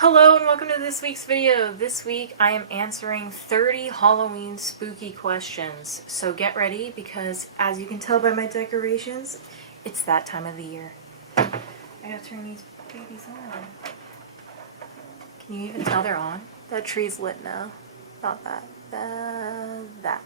Hello and welcome to this week's video. This week I am answering 30 Halloween spooky questions. So get ready because as you can tell by my decorations, it's that time of the year. I gotta turn these babies on. Can you even tell they're on? That tree's lit now. Not that. That.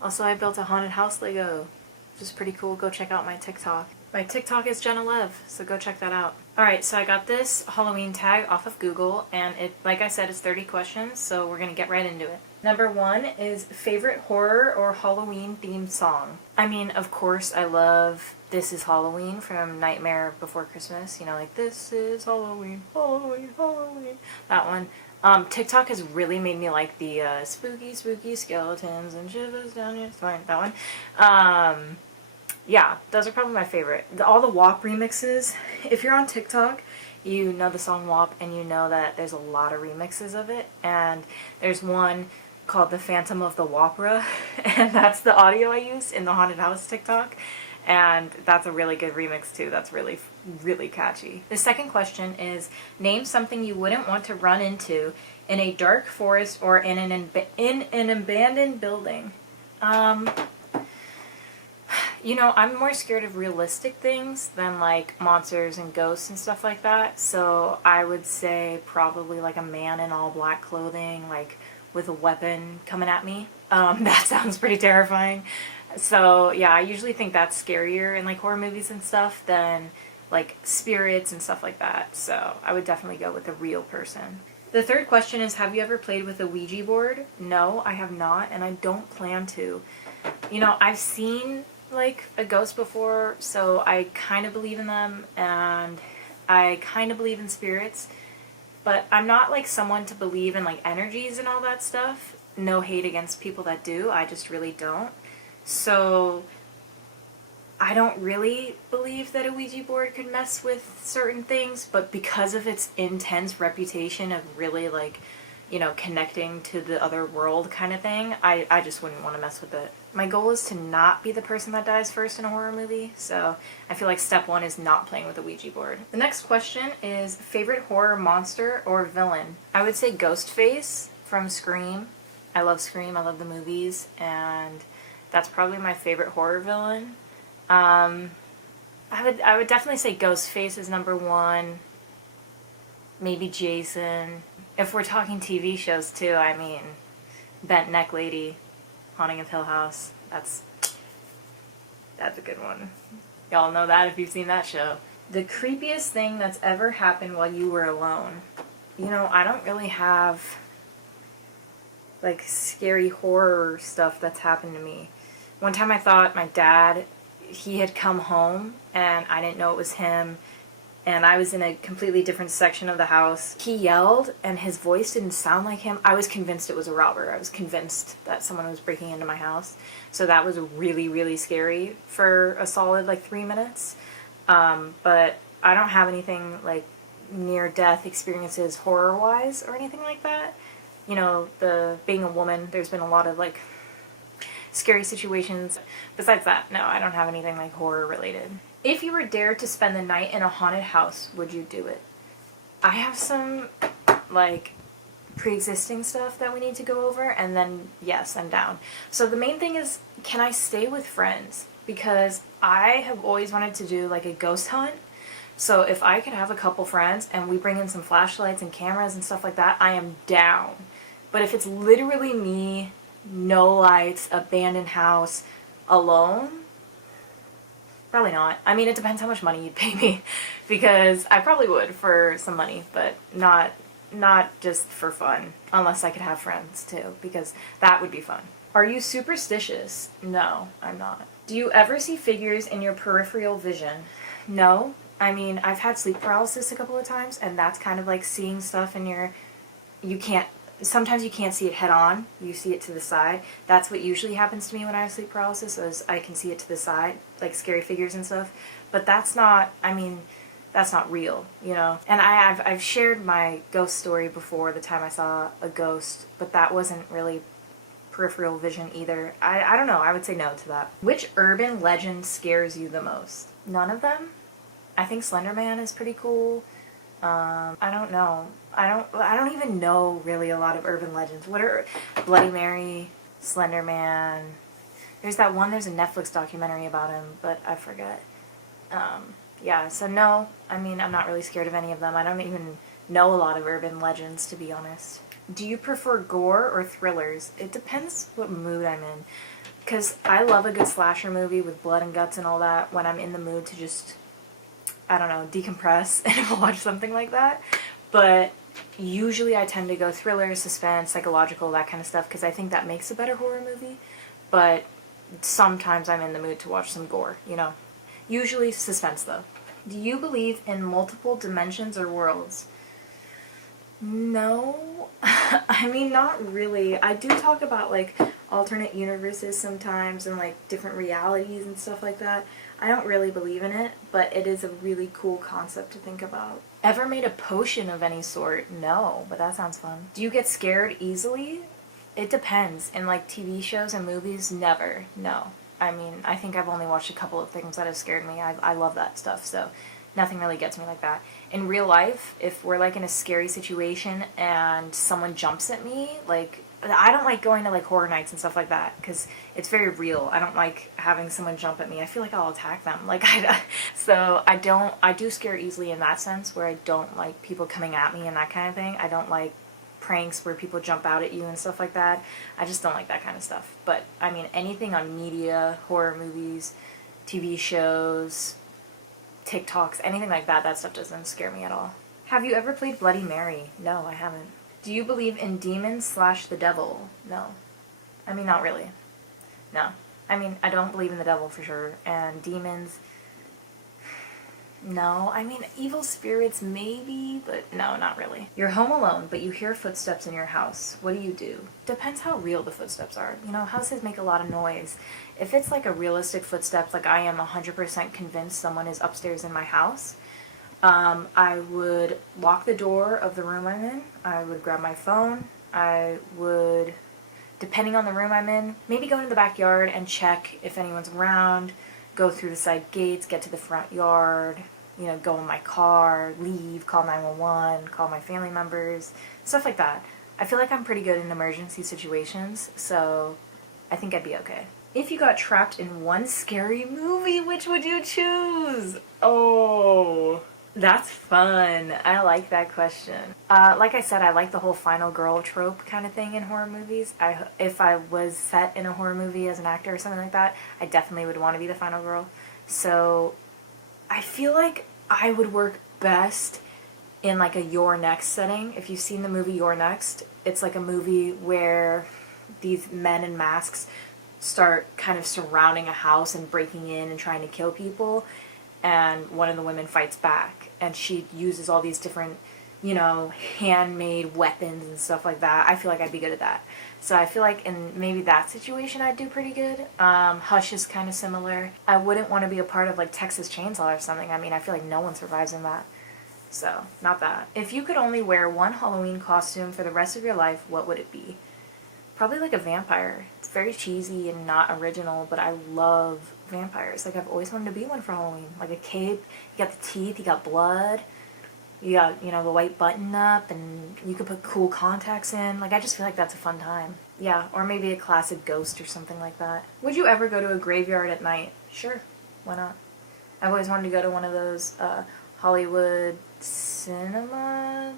Also, I built a haunted house Lego, which is pretty cool. Go check out my TikTok. My TikTok is JennaLev, so go check that out. Alright, so I got this Halloween tag off of Google, and it, like I said, it's 30 questions, so we're gonna get right into it. Number 1 is favorite horror or Halloween themed song. I mean, of course, I love This Is Halloween from Nightmare Before Christmas. You know, like, this is Halloween, Halloween, Halloween. That one. TikTok has really made me like the spooky, spooky skeletons and shivers down your spine. That one. Yeah, those are probably my favorite. All the WAP remixes, if you're on TikTok, you know the song WAP and you know that there's a lot of remixes of it. And there's one called The Phantom of the Wapra, and that's the audio I used in the Haunted House TikTok. And that's a really good remix too. That's really, really catchy. The second question is, name something you wouldn't want to run into in a dark forest or in an abandoned building. You know, I'm more scared of realistic things than like monsters and ghosts and stuff like that. So I would say probably like a man in all black clothing, like with a weapon coming at me. That sounds pretty terrifying. So yeah, I usually think that's scarier in like horror movies and stuff than like spirits and stuff like that. So I would definitely go with a real person. The third question is, have you ever played with a Ouija board? No, I have not, and I don't plan to. You know, I've seen like a ghost before, so I kind of believe in them, and I kind of believe in spirits, but I'm not like someone to believe in like energies and all that stuff. No hate against people that do, I just really don't. So I don't really believe that a Ouija board could mess with certain things, but because of its intense reputation of really like, you know, connecting to the other world kind of thing, I just wouldn't want to mess with it. My goal is to not be the person that dies first in a horror movie, so I feel like step 1 is not playing with a Ouija board. The next question is favorite horror monster or villain. I would say Ghostface from Scream. I love Scream, I love the movies, and that's probably my favorite horror villain. I would definitely say Ghostface is number 1. Maybe Jason. If we're talking TV shows too, I mean, Bent Neck Lady, Haunting of Hill House. That's a good one. Y'all know that if you've seen that show. The creepiest thing that's ever happened while you were alone. You know, I don't really have like scary horror stuff that's happened to me. One time I thought my dad, he had come home and I didn't know it was him, and I was in a completely different section of the house. He yelled and his voice didn't sound like him. I was convinced it was a robber. I was convinced that someone was breaking into my house. So that was really, really scary for a solid like 3 minutes. But I don't have anything like near-death experiences horror-wise or anything like that. You know, being a woman, there's been a lot of like scary situations. Besides that, no, I don't have anything like horror related. If you were dared to spend the night in a haunted house, would you do it? I have some like pre-existing stuff that we need to go over, and then yes, I'm down. So the main thing is, can I stay with friends? Because I have always wanted to do like a ghost hunt. So if I could have a couple friends and we bring in some flashlights and cameras and stuff like that, I am down. But if it's literally me, no lights, abandoned house, alone, probably not. I mean, it depends how much money you'd pay me, because I probably would for some money, but not just for fun, unless I could have friends too, because that would be fun. Are you superstitious? No, I'm not. Do you ever see figures in your peripheral vision? No. I mean, I've had sleep paralysis a couple of times, and that's kind of like seeing stuff in sometimes you can't see it head on, you see it to the side. That's what usually happens to me when I have sleep paralysis, is I can see it to the side, like scary figures and stuff. But that's not, I mean, that's not real, you know? And I've shared my ghost story before, the time I saw a ghost, but that wasn't really peripheral vision either. I don't know, I would say no to that. Which urban legend scares you the most? None of them. I think Slender Man is pretty cool. I don't know. I don't even know really a lot of urban legends. What are Bloody Mary, Slender Man? There's that one. There's a Netflix documentary about him, but I forget. Yeah. So no. I mean, I'm not really scared of any of them. I don't even know a lot of urban legends, to be honest. Do you prefer gore or thrillers? It depends what mood I'm in. Because I love a good slasher movie with blood and guts and all that when I'm in the mood to just, I don't know, decompress and watch something like that. But usually I tend to go thriller, suspense, psychological, that kind of stuff, because I think that makes a better horror movie. But sometimes I'm in the mood to watch some gore, you know. Usually suspense, though. Do you believe in multiple dimensions or worlds? No. I mean, not really. I do talk about, like, alternate universes sometimes and, like, different realities and stuff like that. I don't really believe in it, but it is a really cool concept to think about. Ever made a potion of any sort? No, but that sounds fun. Do you get scared easily? It depends. In, like, TV shows and movies, never. No. I mean, I think I've only watched a couple of things that have scared me. I love that stuff, so nothing really gets me like that. In real life, if we're like in a scary situation and someone jumps at me, like, I don't like going to like horror nights and stuff like that because it's very real. I don't like having someone jump at me. I feel like I'll attack them. Like, so I do scare easily in that sense where I don't like people coming at me and that kind of thing. I don't like pranks where people jump out at you and stuff like that. I just don't like that kind of stuff. But I mean, anything on media, horror movies, TV shows, TikToks, anything like that, that stuff doesn't scare me at all. Have you ever played Bloody Mary? No, I haven't. Do you believe in demons / the devil? No. I mean, not really. No. I mean, I don't believe in the devil for sure. And demons, no. I mean, evil spirits maybe, but no, not really. You're home alone, but you hear footsteps in your house. What do? Depends how real the footsteps are. You know, houses make a lot of noise. If it's like a realistic footsteps, like I am 100% convinced someone is upstairs in my house, I would lock the door of the room I'm in. I would grab my phone. I would, depending on the room I'm in, maybe go into the backyard and check if anyone's around, go through the side gates, get to the front yard, you know, go in my car, leave, call 911, call my family members, stuff like that. I feel like I'm pretty good in emergency situations, so I think I'd be okay. If you got trapped in one scary movie, which would you choose? Oh, that's fun. I like that question. Like I said, I like the whole final girl trope kind of thing in horror movies. If I was set in a horror movie as an actor or something like that, I definitely would want to be the final girl. So I feel like I would work best in like a You're Next setting. If you've seen the movie You're Next, it's like a movie where these men in masks start kind of surrounding a house and breaking in and trying to kill people, and one of the women fights back, and she uses all these different, you know, handmade weapons and stuff like that. I feel like I'd be good at that. So I feel like in maybe that situation I'd do pretty good. Hush is kind of similar. I wouldn't want to be a part of like Texas Chainsaw or something. I mean, I feel like no one survives in that. So, not that. If you could only wear one Halloween costume for the rest of your life, what would it be? Probably like a vampire. It's very cheesy and not original, but I love vampires. Like, I've always wanted to be one for Halloween. Like a cape, you got the teeth, you got blood, you got, you know, the white button up, and you could put cool contacts in. Like, I just feel like that's a fun time. Yeah, or maybe a classic ghost or something like that. Would you ever go to a graveyard at night? Sure, why not? I've always wanted to go to one of those Hollywood cinema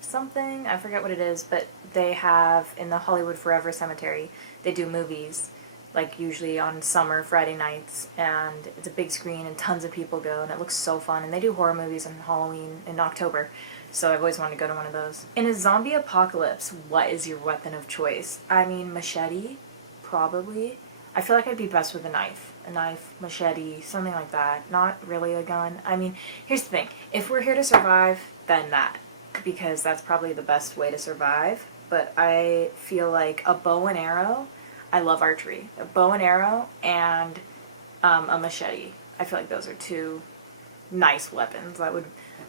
something. I forget what it is, but they have in the Hollywood Forever Cemetery, they do movies, like usually on summer Friday nights, and it's a big screen and tons of people go, and it looks so fun. And they do horror movies on Halloween in October, so I've always wanted to go to one of those. In a zombie apocalypse, what is your weapon of choice? I mean, machete, probably. I feel like I'd be best with a knife, machete, something like that. Not really a gun. I mean, here's the thing. If we're here to survive, then that, because that's probably the best way to survive. But I feel like a bow and arrow, I love archery. A bow and arrow and a machete. I feel like those are two nice weapons that would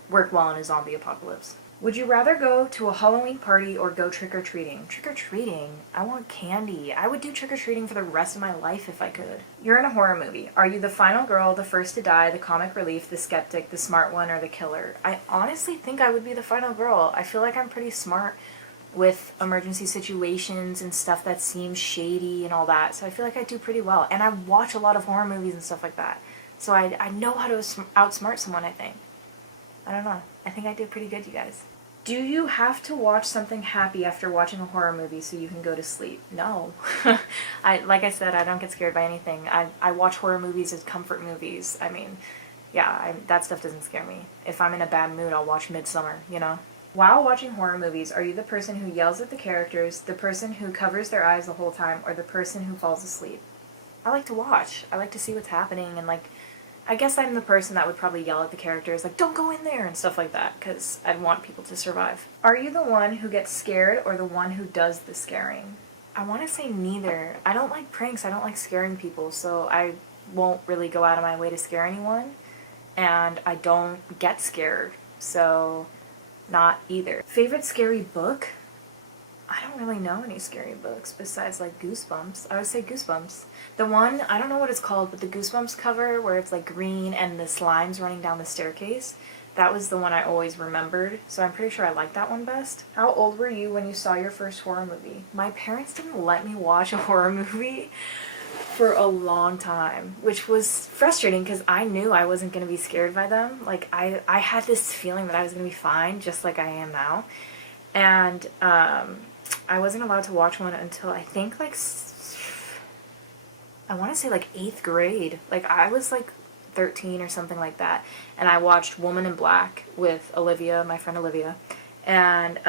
work well in a zombie apocalypse. Would you rather go to a Halloween party or go trick-or-treating? Trick-or-treating? I want candy. I would do trick-or-treating for the rest of my life if I could. You're in a horror movie. Are you the final girl, the first to die, the comic relief, the skeptic, the smart one, or the killer? I honestly think I would be the final girl. I feel like I'm pretty smart with emergency situations and stuff that seems shady and all that, so I feel like I do pretty well. And I watch a lot of horror movies and stuff like that, so I know how to outsmart someone, I think. I don't know. I think I did pretty good, you guys. Do you have to watch something happy after watching a horror movie so you can go to sleep? No. Like I said, I don't get scared by anything. I watch horror movies as comfort movies. I mean, yeah, that stuff doesn't scare me. If I'm in a bad mood, I'll watch Midsummer, you know? While watching horror movies, are you the person who yells at the characters, the person who covers their eyes the whole time, or the person who falls asleep? I like to watch. I like to see what's happening, and like, I guess I'm the person that would probably yell at the characters, like, don't go in there, and stuff like that, because I'd want people to survive. Are you the one who gets scared, or the one who does the scaring? I want to say neither. I don't like pranks, I don't like scaring people, so I won't really go out of my way to scare anyone, and I don't get scared, so not either. Favorite scary book? I don't really know any scary books besides like Goosebumps. I would say Goosebumps. The one, I don't know what it's called, but the Goosebumps cover where it's like green and the slime's running down the staircase, that was the one I always remembered, so I'm pretty sure I like that one best. How old were you when you saw your first horror movie? My parents didn't let me watch a horror movie for a long time, which was frustrating because I knew I wasn't going to be scared by them. Like, I had this feeling that I was going to be fine, just like I am now. And I wasn't allowed to watch one until I think like, I want to say like 8th grade. Like, I was like 13 or something like that. And I watched Woman in Black with Olivia, my friend Olivia. And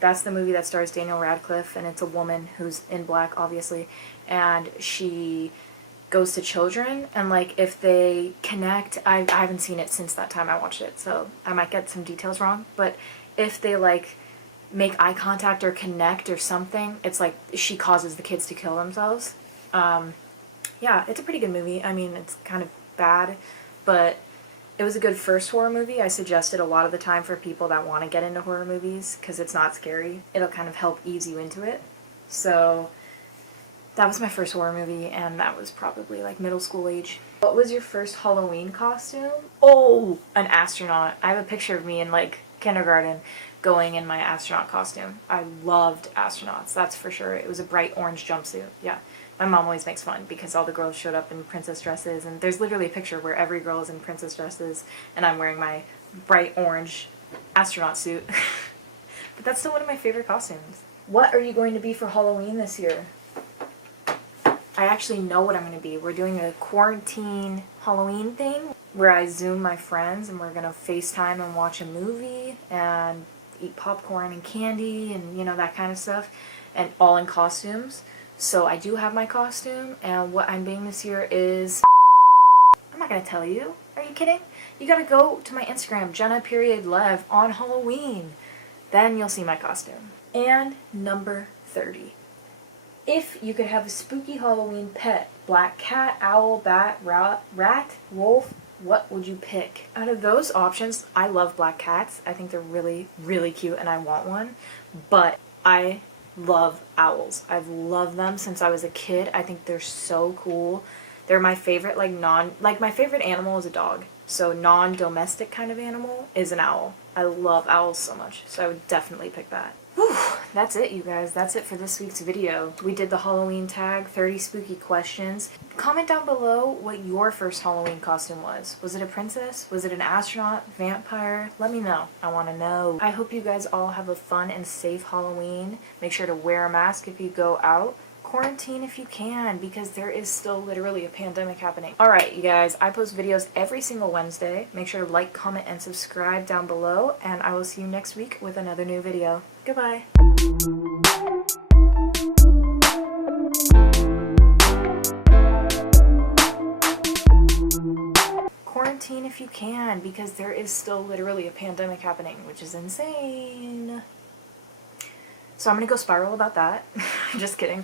that's the movie that stars Daniel Radcliffe, and it's a woman who's in black, obviously, and she goes to children, and like if they connect, I haven't seen it since that time I watched it, so I might get some details wrong, but if they like make eye contact or connect or something, it's like she causes the kids to kill themselves. Yeah, it's a pretty good movie. I mean, it's kind of bad, but it was a good first horror movie. I suggest it a lot of the time for people that want to get into horror movies because it's not scary. It'll kind of help ease you into it. So that was my first horror movie, and that was probably like middle school age. What was your first Halloween costume? Oh, an astronaut. I have a picture of me in like kindergarten going in my astronaut costume. I loved astronauts, that's for sure. It was a bright orange jumpsuit, yeah. My mom always makes fun because all the girls showed up in princess dresses, and there's literally a picture where every girl is in princess dresses and I'm wearing my bright orange astronaut suit. But that's still one of my favorite costumes. What are you going to be for Halloween this year? I actually know what I'm going to be. We're doing a quarantine Halloween thing where I Zoom my friends and we're going to FaceTime and watch a movie and eat popcorn and candy and, you know, that kind of stuff, and all in costumes. So I do have my costume, and what I'm being this year is... I'm not going to tell you. Are you kidding? You got to go to my Instagram, JennaLev, on Halloween. Then you'll see my costume. And number 30. If you could have a spooky Halloween pet, black cat, owl, bat, rat, wolf, what would you pick? Out of those options, I love black cats. I think they're really, really cute and I want one. But I love owls. I've loved them since I was a kid. I think they're so cool. They're my favorite, my favorite animal is a dog. So non-domestic kind of animal is an owl. I love owls so much. So I would definitely pick that. Whew, that's it, you guys. That's it for this week's video. We did the Halloween tag, 30 spooky questions. Comment down below what your first Halloween costume was. Was it a princess? Was it an astronaut? Vampire? Let me know. I want to know. I hope you guys all have a fun and safe Halloween. Make sure to wear a mask if you go out. Quarantine if you can, because there is still literally a pandemic happening. Alright, you guys, I post videos every single Wednesday. Make sure to like, comment, and subscribe down below, and I will see you next week with another new video. Goodbye. Quarantine if you can, because there is still literally a pandemic happening, which is insane. So I'm gonna go spiral about that. Just kidding.